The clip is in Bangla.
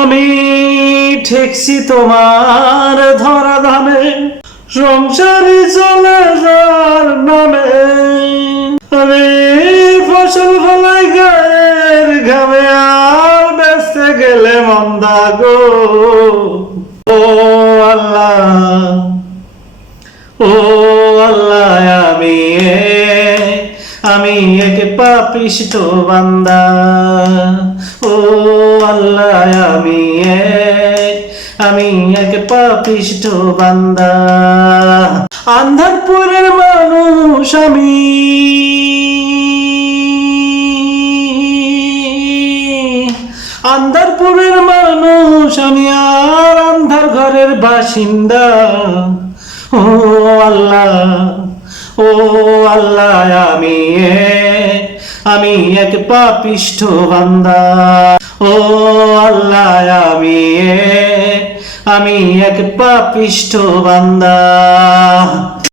আমি ঠেকছি তোমার ধরা ধামে, সংসারী চলে যার নামে। আমি ফসল ফলাই গায়ের ঘামে, আর বেঁচতে গেলে মন্দা গো। ও আল্লাহ, ও আল্লাহ, আমি এক পাপিষ্ঠ বান্দা। ও আল্লাহ, আমি এক পাপিষ্ঠ বান্দা। আন্ধারপুরের মানুষ আমি, আন্ধারপুরের মানুষ আমি, আর আন্ধার ঘরের বাসিন্দা। ও আল্লাহ, ও আল্লাহ, আমি এক পাপিষ্ঠ বান্দা। ও আল্লাহ, আমি এক পাপিষ্ঠ বান্দা।